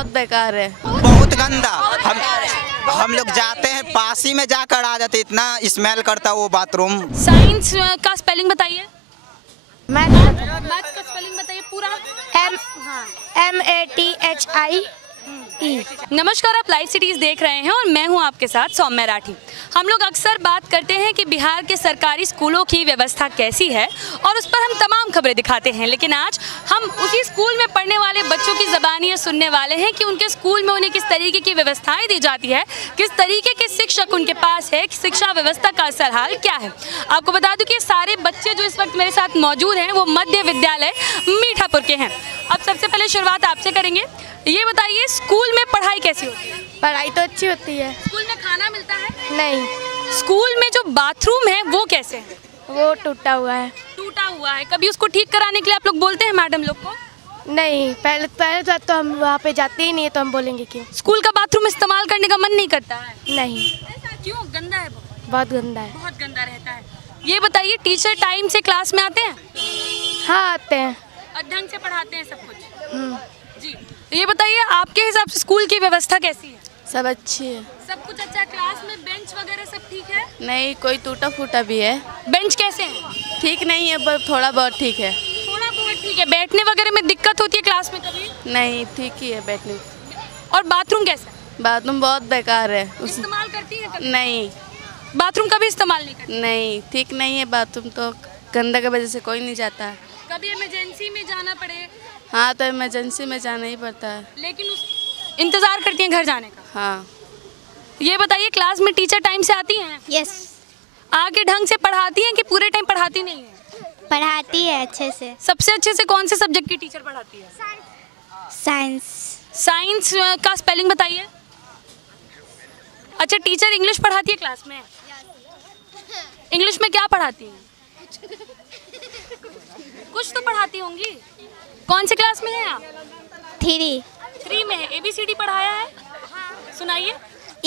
बहुत बेकार है, बहुत गंदा। हम लोग जाते हैं पासी में जाकर आ जाते, इतना स्मेल करता वो बाथरूम। साइंस का स्पेलिंग बताइए। मैथ्स का स्पेलिंग बताइए पूरा। MATHI। नमस्कार, आप लाइव सिटीज देख रहे हैं और मैं हूं आपके साथ सौम्या राठी। हम लोग अक्सर बात करते हैं कि बिहार के सरकारी स्कूलों की व्यवस्था कैसी है और उस पर हम तमाम खबरें दिखाते हैं, लेकिन आज हम उसी स्कूल में पढ़ने वाले बच्चों की ज़बानी सुनने वाले हैं कि उनके स्कूल में उन्हें किस तरीके की व्यवस्थाएं दी जाती है, किस तरीके के शिक्षक उनके पास है, शिक्षा व्यवस्था का असर हाल क्या है। आपको बता दूं कि सारे बच्चे जो इस वक्त मेरे साथ मौजूद हैं वो मध्य विद्यालय मीठापुर के हैं। अब सबसे पहले शुरुआत आपसे करेंगे। ये बताइए, स्कूल में पढ़ाई कैसी होती है? पढ़ाई तो अच्छी होती है। स्कूल में खाना मिलता है? नहीं, स्कूल में जो बाथरूम है वो कैसे है? वो टूटा हुआ है। टूटा हुआ है। कभी उसको ठीक कराने के लिए आप लोग बोलते हैं मैडम लोग को? नहीं, पहले तो हम वहाँ पे जाते ही नहीं है, तो हम बोलेंगे क्यों। स्कूल का बाथरूम इस्तेमाल करने का मन नहीं करता है? नहीं। ऐसा क्यों? गंदा है बहुत गंदा है। बहुत गंदा रहता है। ये बताइए, टीचर टाइम से क्लास में आते हैं? हाँ, आते हैं। और ढंग से पढ़ाते हैं सब कुछ? जी। ये बताइए, आपके हिसाब से स्कूल की व्यवस्था कैसी है? सब अच्छी है। सब कुछ अच्छा है? क्लास में बेंच वगैरह सब ठीक है? नहीं, कोई टूटा फूटा भी है। बेंच कैसे है? ठीक नहीं है, पर थोड़ा बहुत ठीक है। थोड़ा बहुत ठीक है। बैठने वगैरह में दिक्कत होती है क्लास में कभी? नहीं, ठीक ही है बैठने। और बाथरूम कैसा है? बाथरूम बहुत बेकार है। इस्तेमाल करती है कभी? नहीं। बाथरूम कभी इस्तेमाल नहीं करती? नहीं, ठीक नहीं है बाथरूम, तो गंदा की वजह से कोई नहीं जाता है। कभी इमरजेंसी में जाना पड़े? हाँ, तो इमरजेंसी में जाना ही पड़ता है। लेकिन इंतजार करती हैं घर जाने का? हाँ। ये बताइए, क्लास में टीचर टाइम से आती हैं? यस। आके ढंग से पढ़ाती हैं कि पूरे टाइम पढ़ाती नहीं है? पढ़ाती है अच्छे से। सबसे अच्छे से कौन से सब्जेक्ट की टीचर पढ़ाती है? साइंस। साइंस का स्पेलिंग बताइए। अच्छा, टीचर इंग्लिश पढ़ाती है क्लास में? इंग्लिश में क्या पढ़ाती है? कुछ तो पढ़ाती होंगी। कौन से क्लास में है आप? 3 में है। ABCD पढ़ाया है? सुनाइए।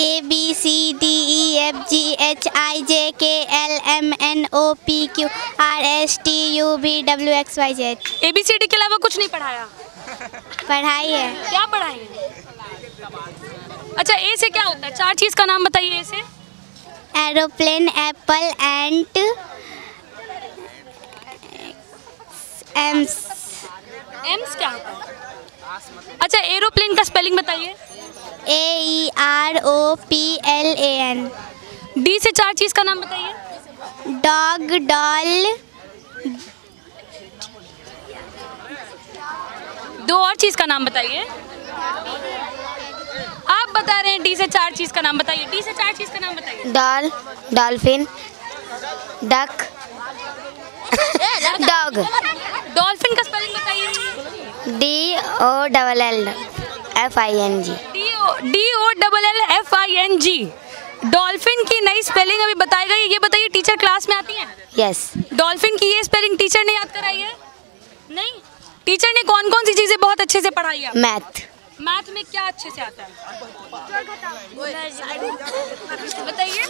ABCDEFGHIJKLMNOPQRSTUVWXYZ। ABCD के अलावा कुछ नहीं पढ़ाया? पढ़ाई है। क्या पढ़ाई है? अच्छा, ए से क्या होता है? 4 चीज का नाम बताइए। ए से? एरोप्लेन, एप्पल, एंट, एम्स। एम्स क्या होता है? अच्छा, एरोप्लेन का स्पेलिंग बताइए। AEROPLAN। डी से 4 चीज का नाम बताइए। Dog, doll. 2 और चीज का नाम बताइए। आप बता रहे हैं डी से 4 चीज का नाम बताइए। डी से 4 चीज का नाम बताइए। Doll, dolphin, duck, dog. Dolphin का स्पेलिंग बताइए। DOLLFING। DOLLFING। डॉल्फिन की नई स्पेलिंग अभी बताई गई। ये बताइए, टीचर क्लास में आती हैं? यस। डॉल्फिन की ये स्पेलिंग टीचर ने याद कराई है? नहीं। टीचर ने कौन कौन सी चीजें बहुत अच्छे से पढ़ाई है? मैथ। मैथ में क्या अच्छे से आता है बताइए।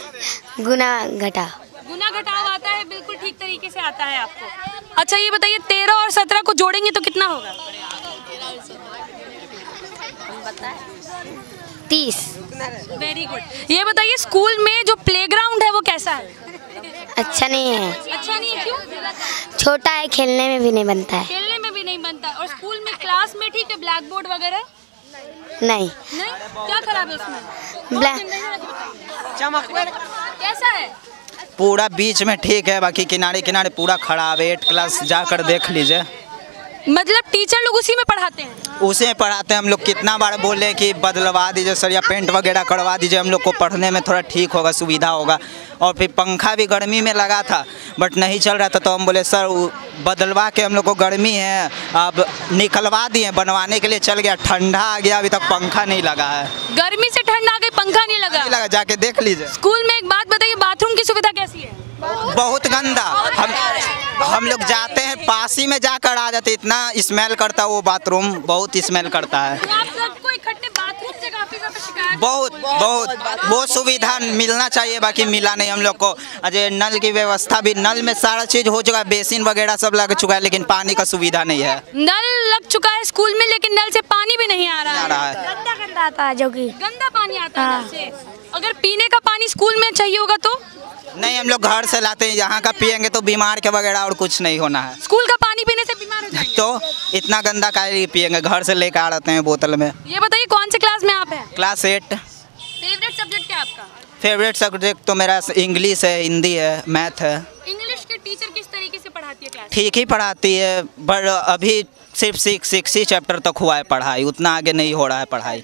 गुना घटा। गुना घटाव आता है, बिल्कुल ठीक तरीके से आता है आपको। अच्छा, ये बताइए, 13 और 17 को जोड़ेंगे तो कितना होगा? 30। Very good. ये बताइए, स्कूल में जो प्लेग्राउंड है वो कैसा है? अच्छा नहीं है। अच्छा नहीं है? क्यों? छोटा है, खेलने में भी नहीं बनता है। खेलने में भी नहीं बनता है। और स्कूल में क्लास में ठीक है, ब्लैक बोर्ड वगैरह? नहीं। नहीं? क्या खराब है उसमें? कैसा है? पूरा बीच में ठीक है, बाकी किनारे किनारे पूरा खराब है। 8 क्लास जाकर देख लीजिए। मतलब टीचर लोग उसी में पढ़ाते हैं? उसे पढ़ाते हैं। हम लोग कितना बार बोले कि बदलवा दीजिए सर, या पेंट वगैरह करवा दीजिए, हम लोग को पढ़ने में थोड़ा ठीक होगा, सुविधा होगा। और फिर पंखा भी गर्मी में लगा था बट नहीं चल रहा था, तो हम बोले सर बदलवा के, हम लोग को गर्मी है, अब निकलवा दिए, बनवाने के लिए चल गया, ठंडा आ गया, अभी तक पंखा नहीं लगा है। गर्मी से ठंड आ गई, पंखा नहीं लगा? जाके देख लीजिए। स्कूल में एक बात बताइए, बाथरूम की सुविधा कैसी है? बहुत गंदा। हम लोग जाते हैं पासी में जाकर आ जाते, इतना स्मेल करता वो बाथरूम, बहुत स्मेल करता है। तो आप सबको इकट्ठे बाथरूम से काफी ज्यादा शिकायत बहुत बहुत वो सुविधा मिलना चाहिए, बाकी मिला नहीं हम लोग को। अजय नल की व्यवस्था भी, नल में सारा चीज हो चुका है, बेसिन वगैरह सब लग चुका है, लेकिन पानी का सुविधा नहीं है। नल लग चुका है स्कूल में, लेकिन नल से पानी भी नहीं आ रहा है। गंदा गंदा आता है, जो कि गंदा पानी आता है नल से। अगर पीने का पानी स्कूल में चाहिए होगा तो नहीं, हम लोग घर से लाते हैं, यहाँ का पियेंगे तो बीमार के वगैरह और कुछ नहीं होना है। स्कूल का पानी पीने से बीमार हो जाएंगे। तो इतना गंदा काहे पियेंगे, घर से लेकर आ जाते हैं बोतल में। ये बताइए कौन से क्लास में आप हैं? क्लास 8। फेवरेट सब्जेक्ट क्या है आपका? फेवरेट सब्जेक्ट तो मेरा इंग्लिश है, हिंदी है, मैथ है। इंग्लिश के टीचर किस तरीके से पढ़ाती है क्लास? ठीक ही पढ़ाती है, पर अभी सिर्फ 6 ही चैप्टर तक हुआ है पढ़ाई, उतना आगे नहीं हो रहा है पढ़ाई।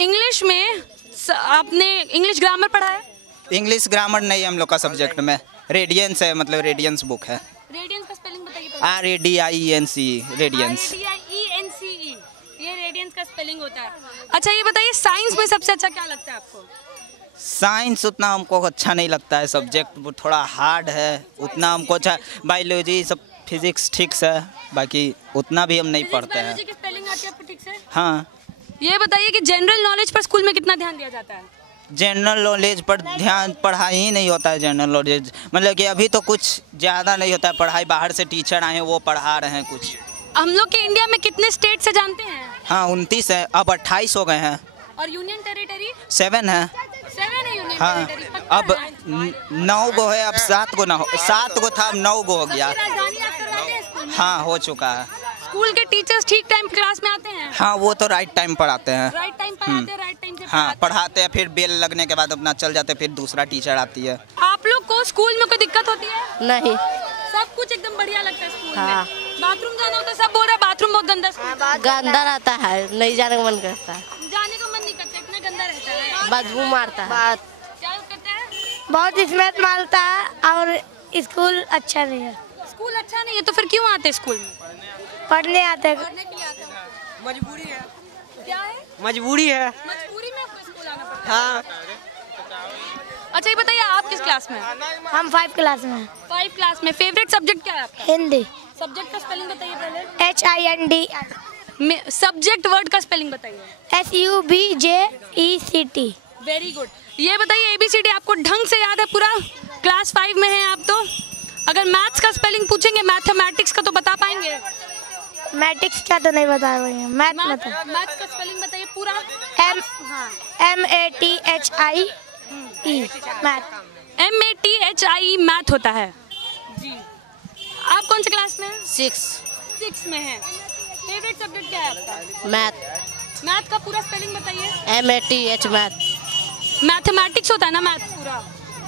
इंग्लिश में आपने इंग्लिश ग्रामर पढ़ा है? इंग्लिश ग्रामर नहीं हम लोग का सब्जेक्ट में, रेडियंस है, मतलब रेडियंस बुक है। रेडियंस का स्पेलिंग बताइए। RADIENCE, radiance. RADIENCE, ये रेडियंस का स्पेलिंग होता है। अच्छा ये बताइए साइंस में सबसे अच्छा क्या लगता है आपको? साइंस उतना हमको अच्छा नहीं लगता है सब्जेक्ट, वो थोड़ा हार्ड है, उतना हमको अच्छा। बायोलॉजी सब, फिजिक्स ठीक है, बाकी उतना भी हम नहीं पढ़ते हैं। बायोलॉजी की स्पेलिंग आती है आपको ठीक से? हाँ। ये बताइए कि जनरल नॉलेज पर स्कूल में कितना ध्यान दिया जाता है? जनरल नॉलेज पर ध्यान पढ़ाई ही नहीं होता है। जनरल नॉलेज मतलब कि अभी तो कुछ ज़्यादा नहीं होता है पढ़ाई, बाहर से टीचर आए हैं वो पढ़ा रहे हैं कुछ। हम लोग के इंडिया में कितने स्टेट से जानते हैं? हाँ 29 है, अब 28 हो गए हैं। और यूनियन टेरिटरी? 7 है। 7 है यूनियन हाँ टेरिटरी। अब 9 गो है, अब 7 गो ना हो, 7 गो था अब 9 गो हो गया। राजधानी याद करवाते हैं स्कूल में? हाँ हो चुका है। स्कूल के टीचर्स ठीक टाइम क्लास में आते हैं? हाँ वो तो राइट टाइम पढ़ाते हैं। राइट टाइम पढ़ाते हैं, राइट टाइम से हाँ पढ़ाते हैं, फिर बेल लगने के बाद अपना चल जाते हैं, फिर दूसरा टीचर आती है। आप लोग को स्कूल में कोई दिक्कत होती है? नहीं। सब कुछ एकदम बढ़िया लगता है स्कूल हाँ। में। बाथरूम जाना होता है, सब बोल रहा है बाथरूम बहुत गंदा स्कूल में। गंदा रहता है, नहीं जाने का मन करता है, जाने का मन नहीं करता, इतना गंदा रहता है। बदबू मारता है, क्या करता है? बहुत स्मेल मारता है, और स्कूल अच्छा नहीं है। स्कूल अच्छा नहीं है तो फिर क्यों आते हैं स्कूल में? पढ़ने आते हैं। पढ़ने के लिए आते हैं। मजबूरी है। क्या है? मजबूरी है। मजबूरी में आपको स्कूल आना पड़ता है। हाँ। अच्छा ये बताइए आप किस क्लास में हैं? हम 5 क्लास में हैं। 5 क्लास में। फेवरेट सब्जेक्ट क्या है आपका? हिंदी। सब्जेक्ट का स्पेलिंग बताइए पहले। HIND। सब्जेक्ट वर्ड का स्पेलिंग बताइए। SUBJECT। Very good. ये बताइए ABCD आपको ढंग से याद है पूरा? क्लास 5 में हैं आप तो। अगर मैथ्स का स्पेलिंग पूछेंगे, मैथमेटिक्स का तो बता पाएंगे? मैट्रिक्स क्या तो नहीं बता रही हूँ, मैथ बता। मैथ्स का स्पेलिंग बताइए पूरा। MATHIE math. MATHIE मैथ होता है जी। आप कौन से क्लास में हैं? 6 में हैं। फेवरेट सब्जेक्ट क्या है आपका? मैथ। मैथ का पूरा स्पेलिंग बताइए। MATH math. मैथमेटिक्स होता है ना मैथ पूरा?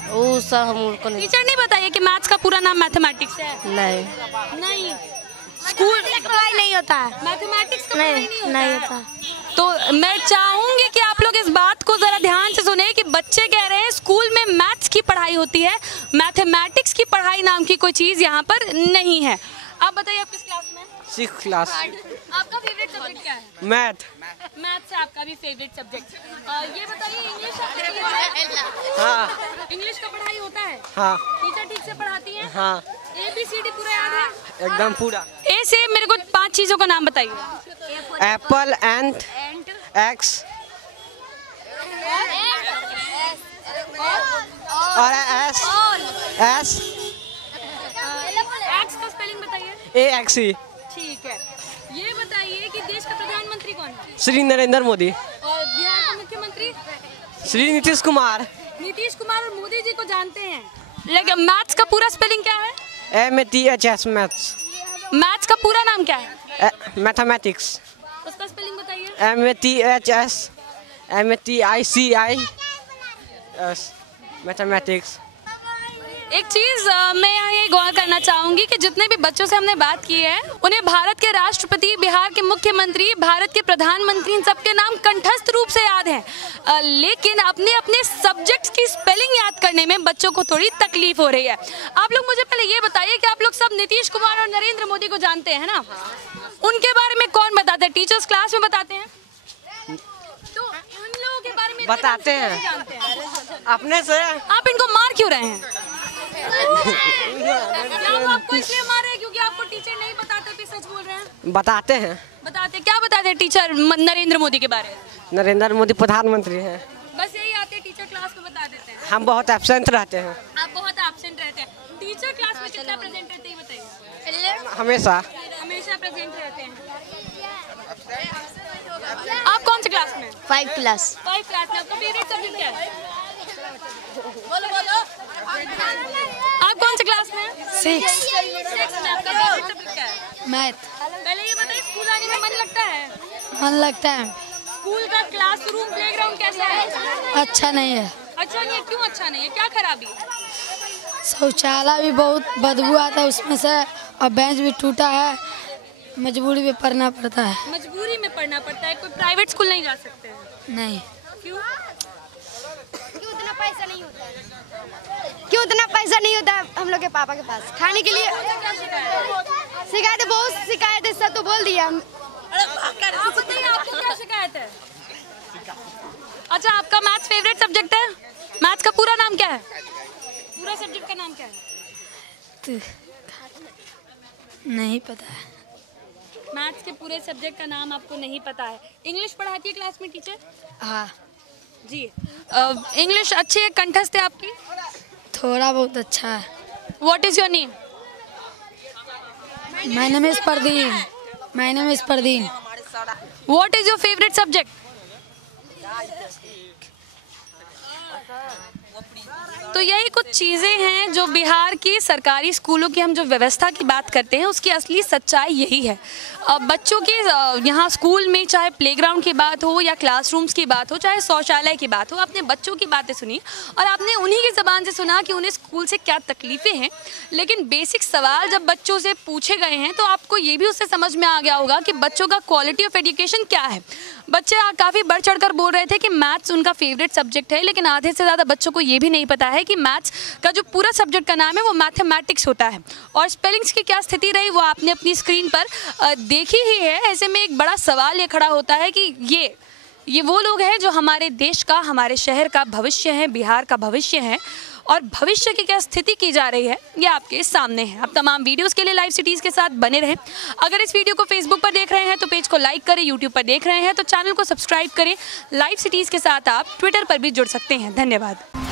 वो सब हमको नहीं। टीचर नहीं बताइए कि मैथ्स का पूरा नाम मैथमेटिक्स है? नहीं। स्कूल पढ़ाई नहीं होता है, मैथमेटिक्स का पढ़ाई नहीं होता। तो मैं चाहूंगी कि आप लोग इस बात को जरा ध्यान से सुने कि बच्चे कह रहे हैं स्कूल में मैथ्स की पढ़ाई होती है, मैथमेटिक्स की पढ़ाई नाम की कोई चीज़ यहाँ पर नहीं है। आप बताइए आप किस क्लास में? 6 क्लास। आपका फेवरेट सब्जेक्ट क्या है? मैथ। मैथ्स है आपका भी फेवरेट सब्जेक्ट। ये बताइए इंग्लिश हाँ। इंग्लिश का पढ़ाई होता है? हाँ। टीचर ठीक से पढ़ाती है? हाँ। ABCD पूरा याद है? एकदम पूरा। ए से मेरे को 5 चीज़ों का नाम बताइए। एप्पल, एंट, एक्स और एस एक्स का स्पेलिंग बताइए। AXE। ठीक है। ये बताइए कि देश का प्रधानमंत्री कौन है? श्री नरेंद्र मोदी। और बिहार का मुख्यमंत्री? श्री नीतीश कुमार। नीतीश कुमार और मोदी जी को जानते हैं, लेकिन मैथ्स का पूरा स्पेलिंग क्या है? MATHS maths. मैथ्स का पूरा नाम क्या है? मैथमेटिक्स। उसका स्पेलिंग बताइए। MATHS MATICI mathematics. एक चीज़ मैं यहाँ ये गौर करना चाहूँगी कि जितने भी बच्चों से हमने बात की है उन्हें भारत के राष्ट्रपति, बिहार के मुख्यमंत्री, भारत के प्रधानमंत्री, इन सबके नाम कंठस्थ रूप से याद हैं, लेकिन अपने अपने सब्जेक्ट्स की स्पेलिंग याद करने में बच्चों को थोड़ी तकलीफ हो रही है। आप लोग मुझे पहले ये बताइए कि आप लोग सब नीतीश कुमार और नरेंद्र मोदी को जानते हैं ना? उनके बारे में कौन बताते हैं? टीचर्स क्लास में बताते हैं? तो उन लोगों के बारे में बताते हैं जानते हैं अपने से। आप इनको मार क्यों रहे हैं? क्या वो आपको इसलिए मार रहे हैं क्योंकि आपको टीचर नहीं बताते, फिर सच बोल रहे हैं? बताते हैं। बताते क्या बताते हैं टीचर नरेंद्र मोदी के बारे में? नरेंद्र मोदी प्रधानमंत्री हैं। बस यही आते हैं, टीचर क्लास में बता देते हैं। हम बहुत एब्सेंट रहते हैं। आप बहुत एब्सेंट रहते हैं। टीचर क्लास में कितना प्रेजेंट रहते हैं बताइए। हमेशा हमेशा प्रेजेंट रहते हैं। आप कौन से क्लास में? 5 क्लास। 5 क्लास में। आपका फेवरेट सब्जेक्ट क्या है? बोलो। आप कौन से क्लास में? 6 में। आपका फेवरेट सब्जेक्ट क्या है? मैथ। पहले ये बताइए, स्कूल आने में मन लगता है? मन लगता है। स्कूल का क्लासरूम प्लेग्राउंड कैसा है? अच्छा नहीं है। अच्छा नहीं है? क्यों अच्छा नहीं है? क्या खराबी? शौचालय भी बहुत बदबू आता है उसमें से, और बेंच भी टूटा है, मजबूरी में पढ़ना पड़ता है। मजबूरी में पढ़ना पड़ता है। कोई प्राइवेट स्कूल नहीं जा सकते हैं? नहीं। क्यों? क्यों उतना पैसा नहीं होता है? क्यों उतना पैसा नहीं होता है हम लोग के पापा के पास खाने के लिए? शिकायत बहुत शिकायत है, सब तो बोल दिया हम। आप बताइए, आपको क्या शिकायत है? अच्छा, आपका मैथ्स फेवरेट सब्जेक्ट है? मैथ्स का पूरा नाम क्या है? पूरा सब्जेक्ट का नाम क्या है? नहीं पता है। मैथ्स के पूरे सब्जेक्ट का नाम आपको नहीं पता है। इंग्लिश पढ़ाती है क्लास में टीचर? हाँ। जी। इंग्लिश अच्छी है, कंठस्थ है आपकी? थोड़ा बहुत अच्छा है। What is your name? My name is Pardeen. My name is Pardeen. What is your favourite subject? तो यही कुछ चीज़ें हैं जो बिहार की सरकारी स्कूलों की हम जो व्यवस्था की बात करते हैं उसकी असली सच्चाई यही है। बच्चों के यहाँ स्कूल में चाहे प्लेग्राउंड की बात हो या क्लासरूम्स की बात हो, चाहे शौचालय की बात हो, आपने बच्चों की बातें सुनी और आपने उन्हीं की ज़बान से सुना कि उन्हें स्कूल से क्या तकलीफ़ें हैं। लेकिन बेसिक सवाल जब बच्चों से पूछे गए हैं तो आपको ये भी उससे समझ में आ गया होगा कि बच्चों का क्वालिटी ऑफ एजुकेशन क्या है। बच्चे काफ़ी बढ़ चढ़ कर बोल रहे थे कि मैथ्स उनका फेवरेट सब्जेक्ट है, लेकिन आधे से ज़्यादा बच्चों को ये भी नहीं पता है कि मैथ्स का जो पूरा सब्जेक्ट का नाम है वो मैथमेटिक्स होता है। और स्पेलिंग्स की क्या स्थिति रही वो आपने अपनी स्क्रीन पर देखी ही है। ऐसे में एक बड़ा सवाल ये खड़ा होता है कि ये वो लोग हैं जो हमारे देश का, हमारे शहर का भविष्य है, बिहार का भविष्य है, और भविष्य की क्या स्थिति की जा रही है ये आपके सामने है। आप तमाम वीडियोस के लिए लाइव सिटीज़ के साथ बने रहें। अगर इस वीडियो को फेसबुक पर देख रहे हैं तो पेज को लाइक करें, यूट्यूब पर देख रहे हैं तो चैनल को सब्सक्राइब करें। लाइव सिटीज़ के साथ आप ट्विटर पर भी जुड़ सकते हैं। धन्यवाद।